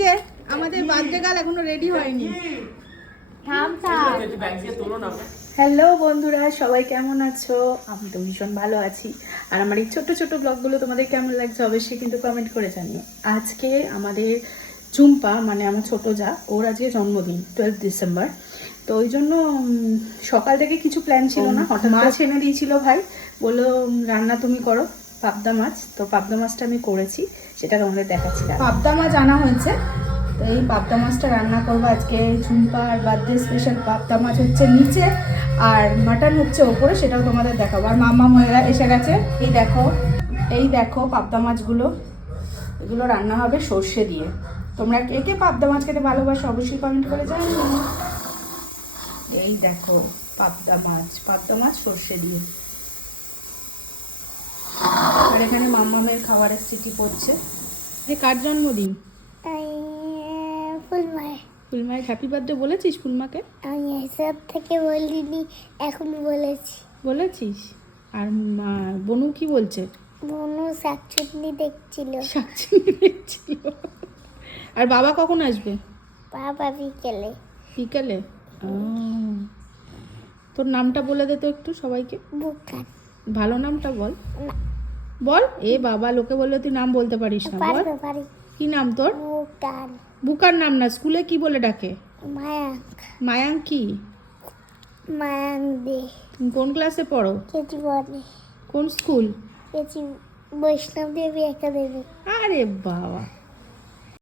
যে আমাদের birthday girl এখনো রেডি হয়নি। হ্যালো বন্ধুরা, সবাই কেমন আছো? আমি তো ভীষণ ভালো আছি। আর আমার এই ছোট ছোট ব্লগগুলো তোমাদের কেমন লাগছে অবশ্যই কিন্তু কমেন্ট করে জানিও। আজকে আমাদের চুম্পা মানে আমার ছোট যা, ওর আজকে জন্মদিন 12 ডিসেম্বর। তো ওই জন্য সকাল থেকে কিছু প্ল্যান ছিল না, হঠাৎ মাছ এনে দিয়েছিল ভাই, বললো রান্না তুমি করো পাবদা মাছ। তো পাবদা মাছটা আমি করেছি, সেটা তোমাদের দেখাচ্ছি। পাবদা মাছ আনা হয়েছে, তো এই পাবদা মাছটা রান্না করবো আজকে। ঝুম্পার বার্থডে স্পেশাল পাবদা মাছ হচ্ছে নিচে, আর মাটন হচ্ছে ওপরে, সেটাও তোমাদের দেখাবো। আর মাম্মা মহিলা এসে গেছে। এই দেখো পাবদা মাছগুলো, এগুলো রান্না হবে সর্ষে দিয়ে। তোমরা কে কে পাবদা মাছ খেতে ভালোবাসো অবশ্যই কমেন্ট করে জানিও। এই দেখো পাবদা মাছ সর্ষে দিয়ে। আর এখানে মাম্মামের খাবারের সিটি পড়ছে। কার জন্মদিন? ফুলমায়ের হ্যাপি বার্থডে বলেছিস ফুলমাকে? আমি এসব থেকে বলিনি, এখন বলেছিস? আর বনু কি বলছে? বনু শাকচুন্নি দেখছিল। আর বাবা কখন আসবে? বাবা বিকেলে। তোর নামটা বলে দে তো একটু সবাইকে। বুকান। ভালো নামটা বল। বল। এ বাবা, লোকে বললে তুই নাম বলতে পারিস না। বল কি নাম তোর? বুকান। বুকার নাম না, স্কুলে কি বলে ডাকে? মায়াঙ্ক কি? মায়াঙ্ক দে। কোন ক্লাসে পড়ো? কেজি বনে। কোন স্কুল? বৈষ্ণব দেবী একাডেমি। আরে বাবা,